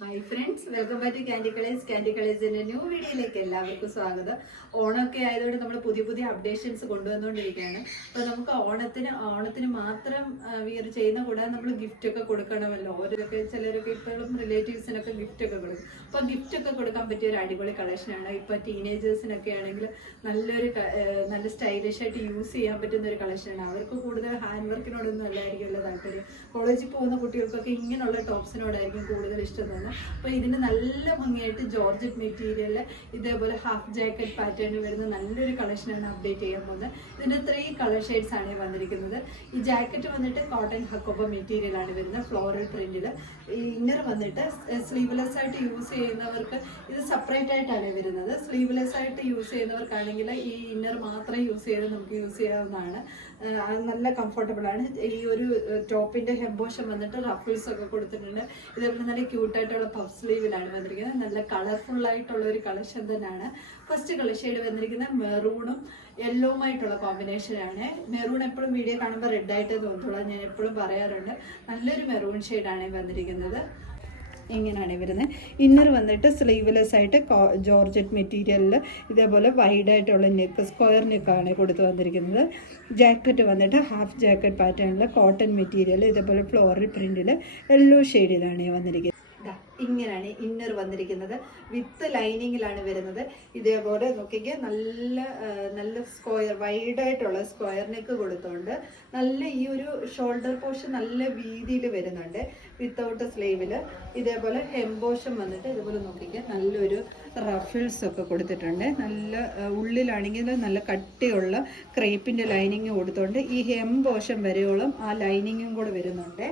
Hi friends, welcome back to candy colours. Candy കളേഴ്സിന്റെ new വീഡിയോയിലേക്ക് എല്ലാവർക്കും സ്വാഗതം. ഓണമൊക്കെ ആയതുകൊണ്ട് നമ്മൾ പുതിയ പുതിയ അപ്ഡേഷൻസ് കൊണ്ടുവന്നുകൊണ്ടിരിക്കുകയാണ്. അപ്പോൾ നമുക്ക് ഓണത്തിന് മാത്രം വിയർ ചെയ്യുന്ന കൂടാതെ നമ്മൾ ഗിഫ്റ്റ് ഒക്കെ കൊടുക്കണമല്ലോ. ചിലരൊക്കെ ഇപ്പോഴും റിലേറ്റീവ്സിനൊക്കെ ഗിഫ്റ്റ് ഒക്കെ കൊടുക്കും. അപ്പോൾ ഗിഫ്റ്റ് ഒക്കെ കൊടുക്കാൻ പറ്റിയ ഒരു അടിപൊളി കളക്ഷനാണ്. ഇപ്പോൾ ടീനേജേഴ്സിനൊക്കെ ആണെങ്കിൽ നല്ല സ്റ്റൈലിഷ് ആയിട്ട് യൂസ് ചെയ്യാൻ പറ്റുന്ന ഒരു കളക്ഷനാണ്. അവർക്ക് കൂടുതൽ ഹാൻഡ് വർക്കിനോടൊന്നും അല്ലായിരിക്കുമല്ലോ താല്പര്യം. കോളേജിൽ പോകുന്ന കുട്ടികൾക്കൊക്കെ ഇങ്ങനെയുള്ള ടോപ്സിനോടായിരിക്കും കൂടുതൽ ഇഷ്ടം തോന്നുന്നത്. അപ്പോൾ ഇതിന് നല്ല ഭംഗിയായിട്ട് ജോർജറ്റ് മെറ്റീരിയൽ ഇതേപോലെ ഹാഫ് ജാക്കറ്റ് പാറ്റേണിൽ വരുന്ന നല്ലൊരു കളക്ഷനാണ് അപ്ഡേറ്റ് ചെയ്യാൻ പോകുന്നത്. ഇതിന്റെ 3 കളർ ഷെയ്ഡ്സ് ആണ് വന്നിരിക്കുന്നത്. ഈ ജാക്കറ്റ് വന്നിട്ട് കോട്ടൺ ഹക്കോബ മെറ്റീരിയൽ ആണ് വരുന്നത്, ഫ്ലോറൽ പ്രിന്റിൽ. ഈ ഇന്നർ വന്നിട്ട് സ്ലീവ്ലെസ് ആയിട്ട് യൂസ് ചെയ്യുന്നവർക്ക് ഇത് സെപ്പറേറ്റ് ആയിട്ടാണ് വരുന്നത്. സ്ലീവ്ലെസ് ആയിട്ട് യൂസ് ചെയ്യുന്നവർക്കാണെങ്കിൽ ഈ ഇന്നർ മാത്രം യൂസ് ചെയ്ത് നമുക്ക് യൂസ് ചെയ്യാവുന്നതാണ്. നല്ല കംഫർട്ടബിൾ ആണ്. ഈ ഒരു ടോപ്പിന്റെ ഹെംബോഷം വന്നിട്ട് റഫിൾസ് ഒക്കെ കൊടുത്തിട്ടുണ്ട്. ഇതേപോലെ നല്ല ക്യൂട്ടായിട്ടുള്ള പഫ് സ്ലീവിലാണ് വന്നിരിക്കുന്നത്. നല്ല കളർഫുൾ ആയിട്ടുള്ള ഒരു കളക്ഷൻ തന്നെയാണ്. ഫസ്റ്റ് കളർ ഷെയ്ഡ് വന്നിരിക്കുന്നത് മെറൂണും യെല്ലോവുമായിട്ടുള്ള കോമ്പിനേഷനാണ്. മെറൂൺ എപ്പോഴും വീഡിയോ കാണുമ്പോൾ റെഡ് ആയിട്ട് തോന്നുള്ളൂ, ഞാൻ എപ്പോഴും പറയാറുണ്ട്. നല്ലൊരു മെറൂൺ ഷെയ്ഡാണ് വന്നിരിക്കുന്നത്. ഇങ്ങനെയാണ് വരുന്നത്. ഇന്നർ വന്നിട്ട് സ്ലീവ്ലെസ് ആയിട്ട് ജോർജറ്റ് മെറ്റീരിയലിൽ ഇതേപോലെ വൈഡായിട്ടുള്ള നെക്ക്, സ്ക്വയർ നെക്കാണ് കൊടുത്ത് വന്നിരിക്കുന്നത്. ജാക്കറ്റ് വന്നിട്ട് ഹാഫ് ജാക്കറ്റ് പാറ്റേണിൽ കോട്ടൺ മെറ്റീരിയൽ ഇതേപോലെ ഫ്ലോറൽ പ്രിന്റിൽ യെല്ലോ ഷെയ്ഡിലാണ് വന്നിരിക്കുന്നത്. ഇങ്ങനെയാണ് ഇന്നർ വന്നിരിക്കുന്നത്. വിത്ത് ലൈനിങ്ങിലാണ് വരുന്നത്. ഇതേപോലെ നോക്കിക്കുക, നല്ല സ്ക്വയർ വൈഡായിട്ടുള്ള സ്ക്വയർ നെക്ക് കൊടുത്തുകൊണ്ട് നല്ല ഈ ഒരു ഷോൾഡർ പോർഷൻ നല്ല വീതിയിൽ വരുന്നുണ്ട്. വിത്തൗട്ട് സ്ലീവില് ഇതേപോലെ ഹെംബോഷം വന്നിട്ട് ഇതുപോലെ നോക്കിക്കുക, നല്ലൊരു റഫിൾസ് ഒക്കെ കൊടുത്തിട്ടുണ്ട്. നല്ല ഉള്ളിലാണെങ്കിൽ നല്ല കട്ടിയുള്ള ക്രേപ്പിന്റെ ലൈനിങ് കൊടുത്തുകൊണ്ട് ഈ ഹെംബോഷം വരെയോളം ആ ലൈനിങ്ങും കൂടെ വരുന്നുണ്ട്.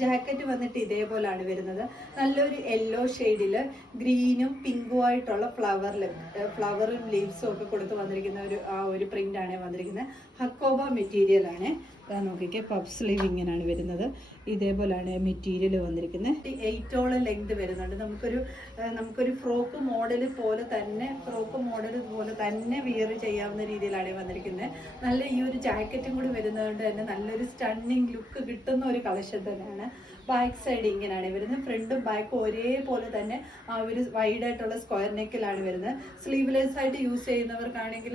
ജാക്കറ്റ് വന്നിട്ട് ഇതേപോലാണ് വരുന്നത്. നല്ലൊരു യെല്ലോ ഷെയ്ഡില് ഗ്രീനും പിങ്കും ആയിട്ടുള്ള ഫ്ലവറും ലീവ്സും ഒക്കെ കൊടുത്ത് വന്നിരിക്കുന്ന ഒരു പ്രിന്റ് ആണ് വന്നിരിക്കുന്നത്. ഹക്കോബ മെറ്റീരിയൽ ആണ്. നോക്കിക്കേ, പഫ് സ്ലീവ് ഇങ്ങനെയാണ് വരുന്നത്. ഇതേപോലെയാണ് മെറ്റീരിയൽ വന്നിരിക്കുന്നത്. 8ഓളം ലെങ്ത് വരുന്നുണ്ട്. നമുക്കൊരു ഫ്രോക്ക് മോഡൽ പോലെ തന്നെ വിയർ ചെയ്യാവുന്ന രീതിയിലാണ് വന്നിരിക്കുന്നത്. നല്ല ഈ ഒരു ജാക്കറ്റും കൂടി വരുന്നതുകൊണ്ട് തന്നെ നല്ലൊരു സ്റ്റണ്ണിങ് ലുക്ക് കിട്ടുന്ന ഒരു കളക്ഷൻ തന്നെയാണ്. ബാക്ക് സൈഡ് ഇങ്ങനെയാണ് വരുന്നത്. ഫ്രണ്ടും ബാക്കും ഒരേപോലെ തന്നെ ആ ഒരു വൈഡായിട്ടുള്ള സ്ക്വയർ നെക്കിലാണ് വരുന്നത്. സ്ലീവ്ലെസ് ആയിട്ട് യൂസ് ചെയ്യുന്നവർക്കാണെങ്കിൽ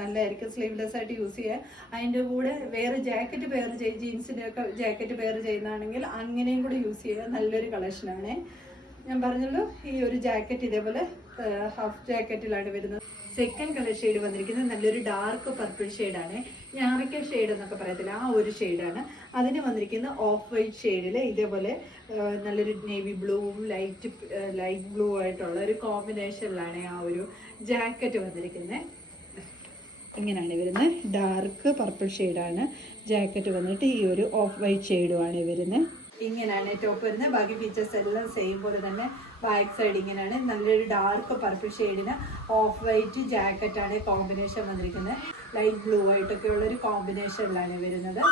നല്ലതായിരിക്കും സ്ലീവ്ലെസ് ആയിട്ട് യൂസ് ചെയ്യാൻ. അതിൻ്റെ കൂടെ വേറെ ജാക്കറ്റ് പെയർ ജീൻസിൻ്റെ ഒക്കെ ജാക്കറ്റ് പെയർ ചെയ്യുന്നതാണെങ്കിൽ അങ്ങനെയും കൂടെ യൂസ് ചെയ്യാൻ നല്ലൊരു കളക്ഷനാണ്. ഞാൻ പറഞ്ഞല്ലോ, ഈ ഒരു ജാക്കറ്റ് ഇതേപോലെ ഹാഫ് ജാക്കറ്റിലാണ് വരുന്നത്. സെക്കൻഡ് കളർ ഷെയ്ഡ് വന്നിരിക്കുന്നത് നല്ലൊരു ഡാർക്ക് പർപ്പിൾ ഷെയ്ഡാണ്. ഞാറക്ക ഷെയ്ഡ് എന്നൊക്കെ പറയത്തില്ല, ആ ഒരു ഷെയ്ഡാണ്. അതിന് വന്നിരിക്കുന്ന ഓഫ് വൈറ്റ് ഷെയ്ഡിൽ ഇതേപോലെ നല്ലൊരു നേവി ബ്ലൂവും ലൈറ്റ് ബ്ലൂ ആയിട്ടുള്ള ഒരു കോമ്പിനേഷനിലാണ് ആ ഒരു ജാക്കറ്റ് വന്നിരിക്കുന്നത്. ഇങ്ങനെയാണ് വരുന്നത്. ഡാർക്ക് പർപ്പിൾ ഷെയ്ഡാണ്. ജാക്കറ്റ് വന്നിട്ട് ഈ ഒരു ഓഫ് വൈറ്റ് ഷെയ്ഡുമാണ് വരുന്നത്. ഇങ്ങനെയാണ് ടോപ്പ് വരുന്നത്. ബാക്കി ഫീച്ചേഴ്സ് എല്ലാം സെയിം പോലെ തന്നെ. ബാക്ക് സൈഡ് ഇങ്ങനെയാണ്. നല്ലൊരു ഡാർക്ക് പർപ്പിൾ ഷെയ്ഡിന് ഓഫ് വൈറ്റ് ജാക്കറ്റാണ് കോമ്പിനേഷൻ വന്നിരിക്കുന്നത്. ലൈറ്റ് ബ്ലൂ ആയിട്ടൊക്കെ ഉള്ളൊരു കോമ്പിനേഷനിലാണ് വരുന്നത്.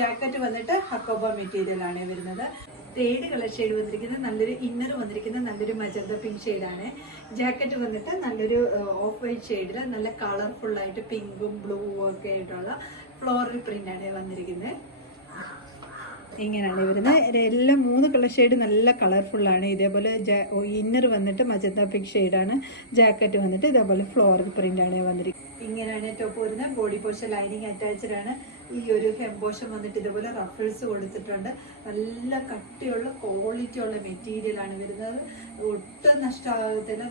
ജാക്കറ്റ് വന്നിട്ട് ഹക്കോബ മെറ്റീരിയലാണ് വരുന്നത്. തേർഡ് കളർ ഷെയ്ഡ് വന്നിരിക്കുന്നത് നല്ലൊരു ഇന്നർ വന്നിരിക്കുന്നത് നല്ലൊരു മജന്ത പിങ്ക് ഷെയ്ഡാണ്. ജാക്കറ്റ് വന്നിട്ട് നല്ലൊരു ഓഫ് വൈറ്റ് ഷെയ്ഡിൽ നല്ല കളർഫുള്ളായിട്ട് പിങ്കും ബ്ലൂവും ഒക്കെ ആയിട്ടുള്ള ഫ്ലോറൽ പ്രിന്റാണ് വന്നിരിക്കുന്നത്. ഇങ്ങനെയാണ് വരുന്നത്. എല്ലാം 3 കളർ ഷെയ്ഡ് നല്ല കളർഫുള്ളാണ്. ഇതേപോലെ ഇന്നർ വന്നിട്ട് മജന്ത പിങ്ക് ഷെയ്ഡാണ്. ജാക്കറ്റ് വന്നിട്ട് ഇതേപോലെ ഫ്ലോറൽ പ്രിന്റാണ് വന്നിരിക്കുന്നത്. ഇങ്ങനെയാണ് ടോപ്പ് വരുന്നത്. ബോഡി പോർഷൻ ലൈനിങ് അറ്റാച്ച്ഡ് ആണ്. ഈ ഒരു ഹെംബോഷം വന്നിട്ട് ഇതേപോലെ റഫിൾസ് കൊടുത്തിട്ടുണ്ട്. നല്ല കട്ടിയുള്ള ക്വാളിറ്റിയുള്ള മെറ്റീരിയലാണ് വരുന്നത്. ഒട്ടും നഷ്ടമാകത്തില്ല.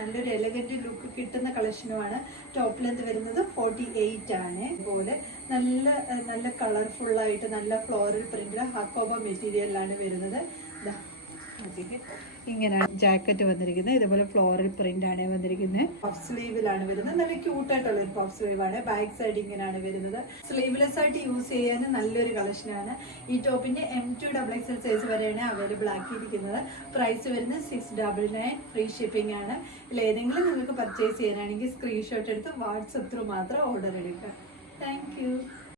നല്ലൊരു എലഗന്റ് ലുക്ക് കിട്ടുന്ന കളക്ഷനുമാണ്. ടോപ്പ് ലെന്ത് വരുന്നത് 48 ആണ്. അതുപോലെ നല്ല കളർഫുള്ളായിട്ട് നല്ല ഫ്ലോറൽ പ്രിന്റിൽ ഹക്കോബ മെറ്റീരിയലിലാണ് വരുന്നത്. ഇങ്ങനെയാണ് ജാക്കറ്റ് വന്നിരിക്കുന്നത്. ഇതുപോലെ ഫ്ലോറൽ പ്രിന്റ് ആണ് വന്നിരിക്കുന്നത്. പഫ് സ്ലീവിലാണ് വരുന്നത്. നല്ല ക്യൂട്ടായിട്ടുള്ള ഒരു പഫ് സ്ലീവ് ആണ്. ബാക്ക് സൈഡ് ഇങ്ങനെയാണ് വരുന്നത്. സ്ലീവ്ലെസ് ആയിട്ട് യൂസ് ചെയ്യാൻ നല്ലൊരു കളക്ഷനാണ്. ഈ ടോപ്പിന്റെ M2 XXL സൈസ് വരെയാണ് അവൈലബിൾ ആക്കിയിരിക്കുന്നത്. പ്രൈസ് വരുന്നത് 699. ഫ്രീ ഷിപ്പിംഗ് ആണ്. ഏതെങ്കിലും നിങ്ങൾക്ക് പർച്ചേസ് ചെയ്യാനാണെങ്കിൽ സ്ക്രീൻഷോട്ട് എടുത്ത് വാട്സപ്പ് ത്രൂ മാത്രം ഓർഡർ എടുക്കുക. താങ്ക്